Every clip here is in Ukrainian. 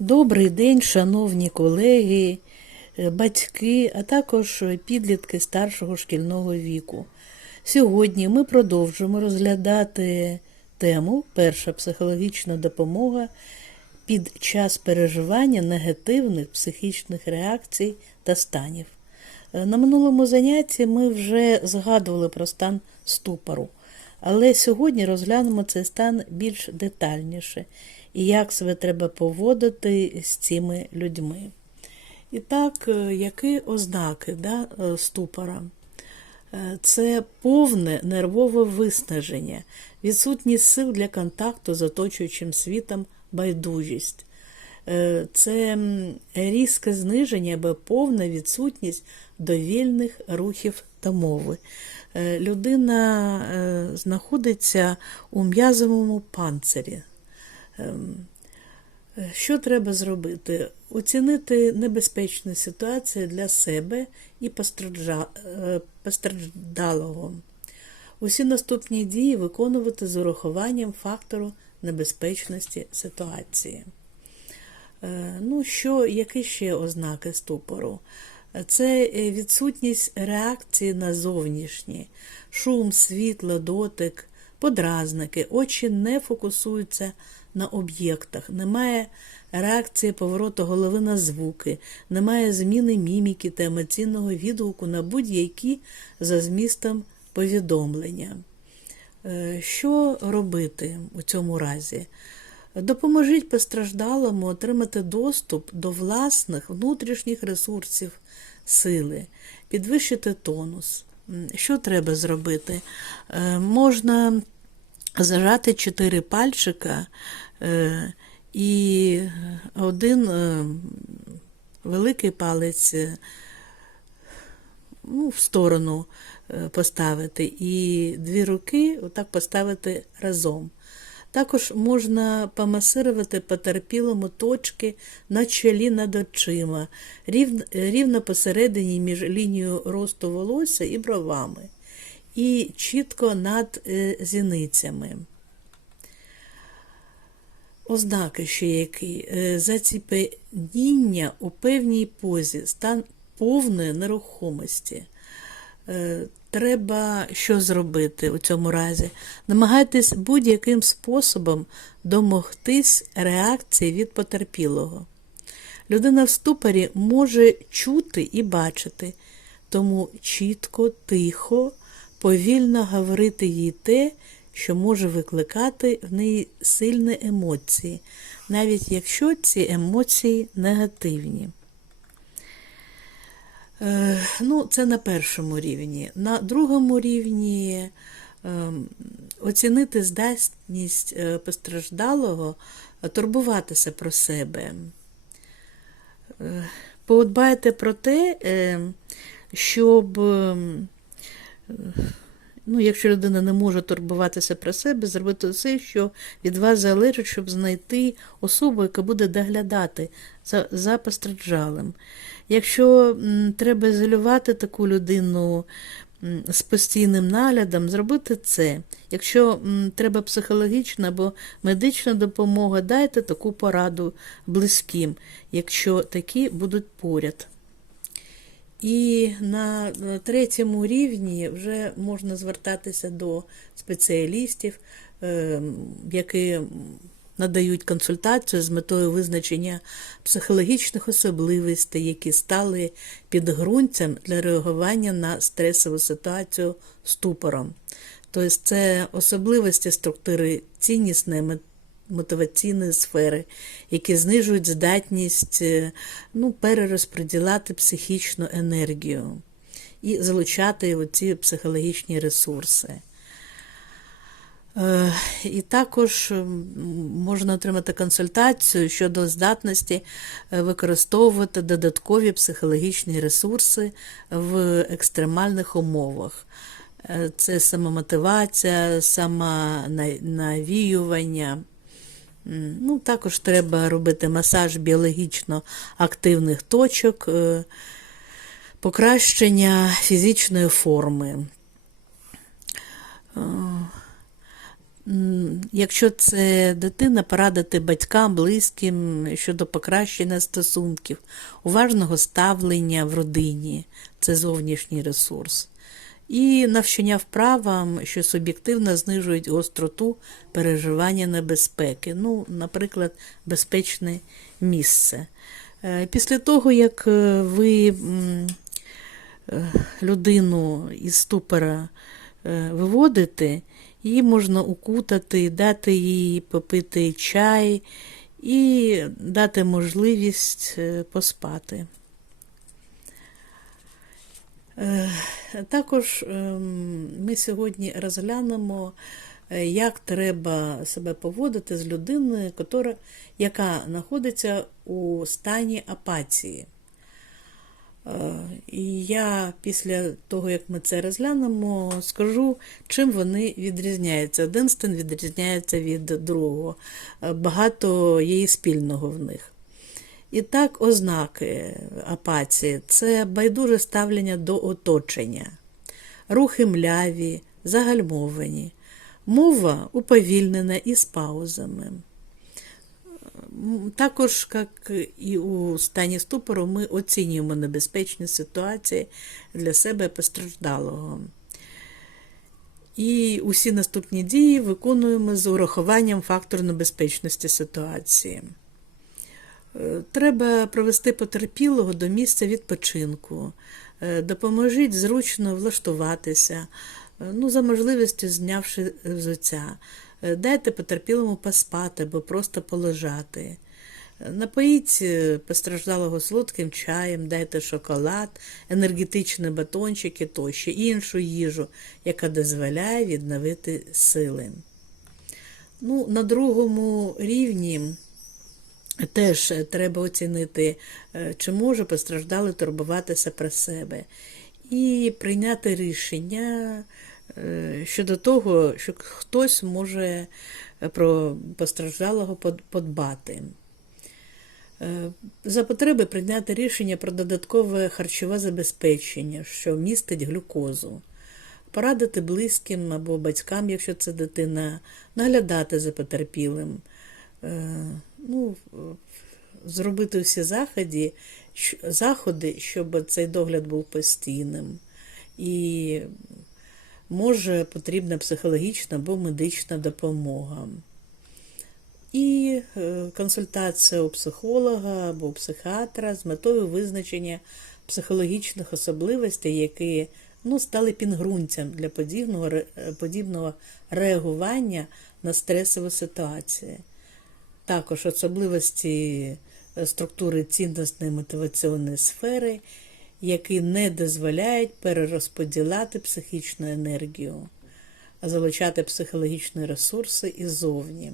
Добрий день, шановні колеги, е, батьки, а також підлітки старшого шкільного віку. Сьогодні ми продовжуємо розглядати тему Перша психологічна допомога під час переживання негативних психічних реакцій та станів. Е, На минулому занятті ми вже згадували про стан ступору, але сьогодні розглянемо цей стан більш детальніше і як себе треба поводити з цими людьми. І так, е, які ознаки да, е, ступора? Е, Це повне нервове виснаження, відсутність сил для контакту з оточуючим світом, байдужість. Це різке зниження або повна відсутність довільних рухів та мови. Е, Людина е, знаходиться у м'язовому панцирі. Ем, е, Що треба зробити? Оцінити небезпечну ситуацію для себе і постраждалого. Усі наступні дії виконувати з урахуванням фактору небезпечності ситуації. Ну, що, які ще ознаки ступору? Це е, відсутність реакції на зовнішні, шум, світло, дотик, подразники, очі не фокусуються на об'єктах, немає реакції повороту голови на звуки, немає зміни міміки та емоційного відгуку на будь-які за змістом повідомлення. Е, Що робити у цьому разі? Допоможіть постраждалому отримати доступ до власних внутрішніх ресурсів сили, підвищити тонус. Що треба зробити? Е, Можна зажати чотири пальчика е, і один е, великий палець ну, в сторону поставити, і дві руки отак поставити разом. Також можна помасирувати потерпілому точки на чолі над очима, рівно, посередині між лінією росту волосся і бровами, і чітко над е, зіницями. Ознаки ще які. Е, Заціпеніння у певній позі, стан повної нерухомості. Е, Треба що зробити у цьому разі? Намагайтесь будь-яким способом домогтись реакції від потерпілого. Людина в ступорі може чути і бачити, тому чітко, тихо, повільно говорити їй те, що може викликати в неї сильні емоції, навіть якщо ці емоції негативні. Е, Ну, це на першому рівні. На другому рівні е, оцінити здатність е, постраждалого турбуватися про себе. Е, Подбайте про те, е, щоб, е, ну, якщо людина не може турбуватися про себе, зробити все, що від вас залежить, щоб знайти особу, яка буде доглядати за, за постраждалим. Якщо треба ізолювати таку людину з постійним наглядом, зробити це. Якщо треба психологічна або медична допомога, дайте таку пораду близьким, якщо такі будуть поряд. І на третьому рівні вже можна звертатися до спеціалістів, е, які надають консультацію з метою визначення психологічних особливостей, які стали підґрунтям для реагування на стресову ситуацію ступором. Тобто це особливості структури ціннісної мотиваційної сфери, які знижують здатність е, ну, перерозподіляти психічну енергію і залучати оці психологічні ресурси. Е, І також можна отримати консультацію щодо здатності е, використовувати додаткові психологічні ресурси в екстремальних умовах. Е, Це самомотивація, самонавіювання. Ну, також треба робити масаж біологічно активних точок, покращення фізичної форми. Якщо це дитина, порадити батькам, близьким щодо покращення стосунків, уважного ставлення в родині це зовнішній ресурс. І навчання вправам, що суб'єктивно знижують гостроту переживання небезпеки. Ну, наприклад, безпечне місце. Е, Після того, як е, ви е, людину із ступора виводите, її можна укутати, дати їй попити чай і дати можливість е, поспати. Е, Також ем, ми сьогодні розглянемо, е, як треба себе поводити з людиною, яка знаходиться у стані апатії. Е, І я після того, як ми це розглянемо, скажу, чим вони відрізняються. Один стан відрізняється від другого. Е, Багато є і спільного в них. І так, ознаки апатії це байдуже ставлення до оточення, рухи мляві, загальмовані, мова уповільнена і з паузами. Також, як і у стані ступору, ми оцінюємо небезпечні ситуації для себе постраждалого. І усі наступні дії виконуємо з урахуванням фактору небезпечності ситуації. Е, Треба провести потерпілого до місця відпочинку. Е, Допоможіть зручно влаштуватися, е, ну, за можливістю знявши взуття. Е, Дайте потерпілому поспати або просто полежати. Е, Напоїть е, постраждалого солодким чаєм, дайте шоколад, енергетичні батончики тощо, іншу їжу, яка дозволяє відновити сили. Ну, на другому рівні теж треба оцінити, чи може постраждалий турбуватися про себе, і прийняти рішення щодо того, що хтось може е, про постраждалого подбати. Е, За потреби прийняти рішення про додаткове харчове забезпечення, що містить глюкозу. Порадити близьким або батькам, якщо це дитина, наглядати за потерпілим. Е, Ну, е, зробити всі заходи, заходи, щоб цей догляд був постійним. І може потрібна психологічна або медична допомога. І е, консультація у психолога або психіатра з метою визначення психологічних особливостей, які ну, стали пінгрунтям для подібного, е, подібного реагування на стресові ситуації. Також особливості е, структури цінностної мотиваційної сфери, які не дозволяють перерозподіляти психічну енергію, а залучати психологічні ресурси іззовні.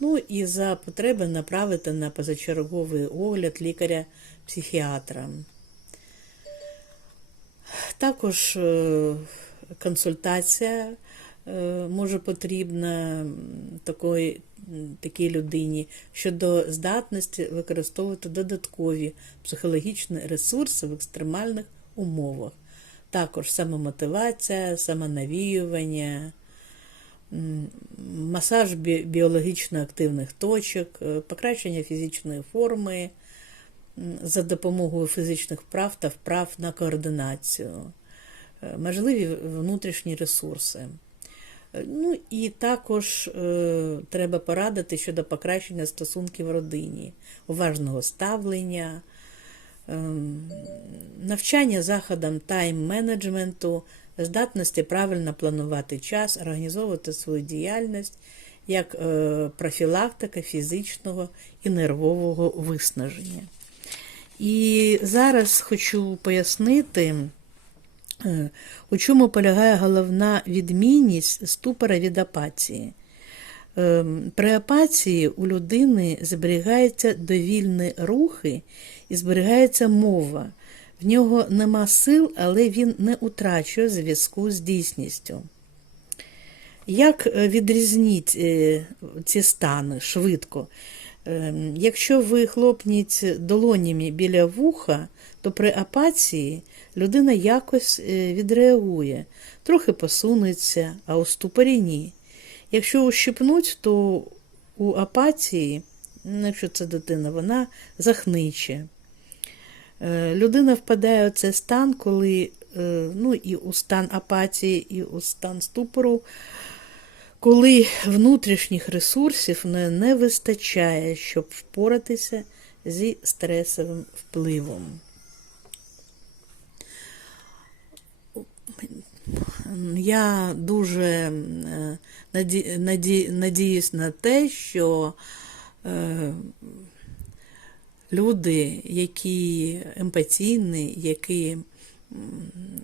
Ну і за потреби направити на позачерговий огляд лікаря-психіатра. Також е, консультація може потрібна такої, такій людині щодо здатності використовувати додаткові психологічні ресурси в екстремальних умовах. Також самомотивація, самонавіювання, масаж бі- біологічно активних точок, е, покращення фізичної форми за допомогою фізичних вправ та вправ на координацію, е, можливі внутрішні ресурси. Е, Ну і також е, треба порадити щодо покращення стосунків в родині, уважного ставлення, ем, навчання заходам тайм-менеджменту, здатності правильно планувати час, організовувати свою діяльність як е, профілактика фізичного і нервового виснаження. І зараз хочу пояснити, е, у чому полягає головна відмінність ступора від апатії. Ем, При апатії у людини зберігаються довільні рухи і зберігається мова. В нього нема сил, але він не утрачує зв'язку з дійсністю. Як е, відрізніть е, ці стани швидко? Ем, Якщо ви хлопніть долонями біля вуха, то при апатії людина якось е, відреагує, трохи посунеться, а у ступорі ні. Якщо ущипнуть, то у апатії, ну, якщо це дитина, вона захниче. Е, Людина впадає у цей стан, коли е, ну, і у стан апатії, і у стан ступору, коли внутрішніх ресурсів не, не вистачає, щоб впоратися зі стресовим впливом. Я дуже е, наді, наді, надіюсь на те, що е, люди, які емпатійні, які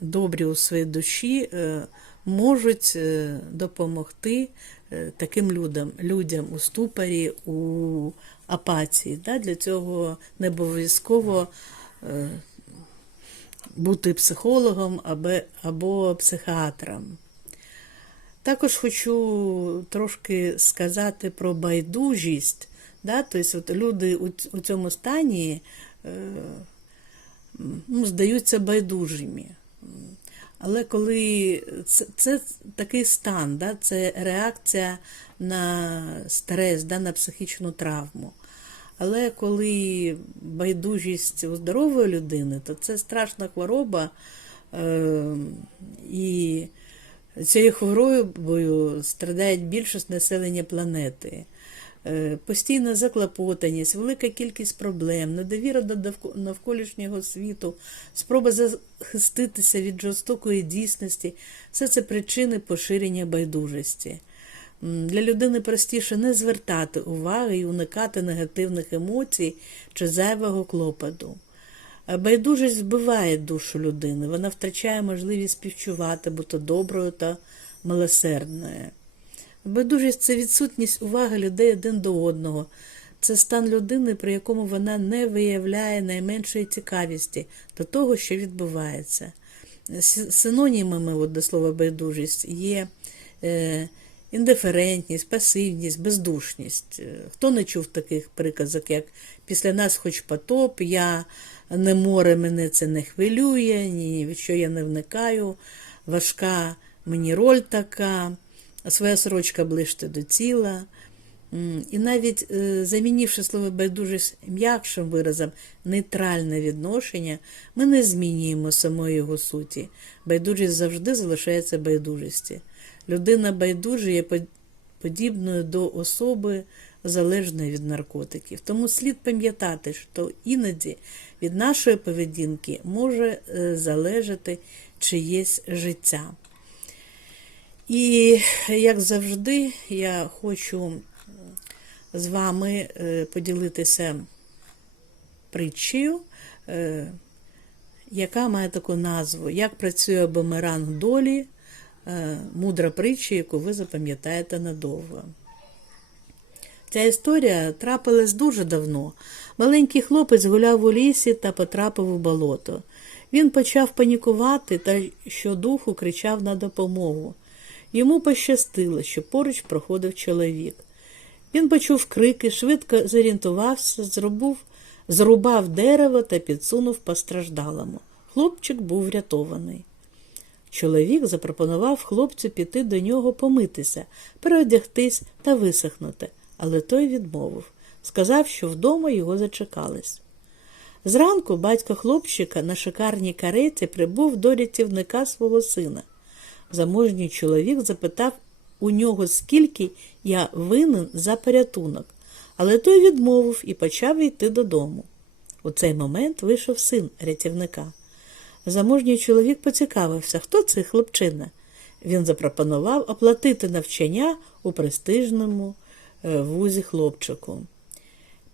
добрі у своїй душі, е, можуть е, допомогти е, таким людям, людям у ступорі, у апатії. Да? Для цього не обов'язково е, бути психологом або, психіатром. Також хочу трошки сказати про байдужість. Да? Тобто от люди у, цьому стані е, ну, здаються байдужими. Але коли це, це такий стан, да? це реакція на стрес, да? на психічну травму. Але коли байдужість у здорової людини, то це страшна хвороба, е, і цією хворобою страдає більшість населення планети. Е, Постійна заклопотаність, велика кількість проблем, недовіра до навколишнього світу, спроба захиститися від жорстокої дійсності все це причини поширення байдужості. Для людини простіше не звертати уваги і уникати негативних емоцій чи зайвого клопоту. Байдужість вбиває душу людини, вона втрачає можливість співчувати, бути доброю та милосердною. Байдужість це відсутність уваги людей один до одного. Це стан людини, при якому вона не виявляє найменшої цікавісті до того, що відбувається. Синонімами до слова байдужість є е, індиферентність, пасивність, бездушність. Е, Хто не чув таких приказок, як після нас хоч потоп, я не море, мене це не хвилює, ні в що я не вникаю, важка мені роль така, своя сорочка ближче до тіла. І навіть е, замінивши слово байдужість м'якшим виразом нейтральне відношення, ми не змінюємо самої його суті. Байдужість завжди залишається байдужості. Людина байдужа є подібною до особи, залежної від наркотиків. Тому слід пам'ятати, що іноді від нашої поведінки може е, залежати чиєсь життя. І, як завжди, я хочу з вами е, поділитися притчею, е, яка має таку назву Як працює бумеранг долі, мудра притча, яку ви запам'ятаєте надовго. Ця історія трапилась дуже давно. Маленький хлопець гуляв у лісі та потрапив у болото. Він почав панікувати та щодуху кричав на допомогу. Йому пощастило, що поруч проходив чоловік. Він почув крики, швидко зорієнтувався, зробив, зрубав дерево та підсунув постраждалому. Хлопчик був врятований. Чоловік запропонував хлопцю піти до нього помитися, переодягтись та висохнути, але той відмовив, сказав, що вдома його зачекались. Зранку батько хлопчика на шикарній кареті прибув до рятівника свого сина. Заможній чоловік запитав у нього, скільки я винен за порятунок, але той відмовив і почав йти додому. У цей момент вийшов син рятівника. Заможній чоловік поцікавився, хто цей хлопчина. Він запропонував оплатити навчання у престижному е, вузі хлопчику.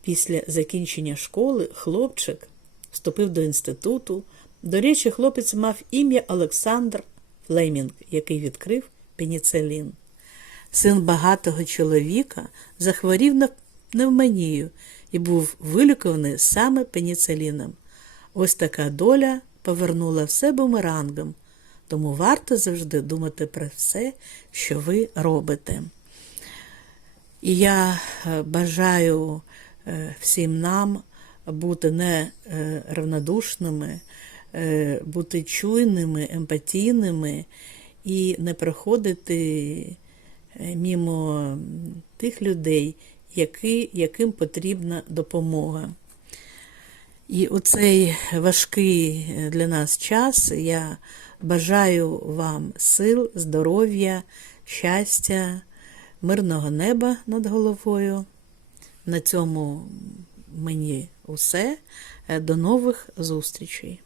Після закінчення школи хлопчик вступив до інституту. До речі, хлопець мав ім'я Олександр Флемінг, який відкрив пеніцилін. Син багатого чоловіка захворів на пневмонію і був вилікуваний саме пеніциліном. Ось така доля повернула все бумерангом, тому варто завжди думати про все, що ви робите. І я е, бажаю е, всім нам бути не е, равнодушними, бути чуйними, емпатійними і не приходити е, мімо тих людей, які, яким потрібна допомога. І у цей важкий для нас час я бажаю вам сил, здоров'я, щастя, мирного неба над головою. На цьому мені усе. До нових зустрічей!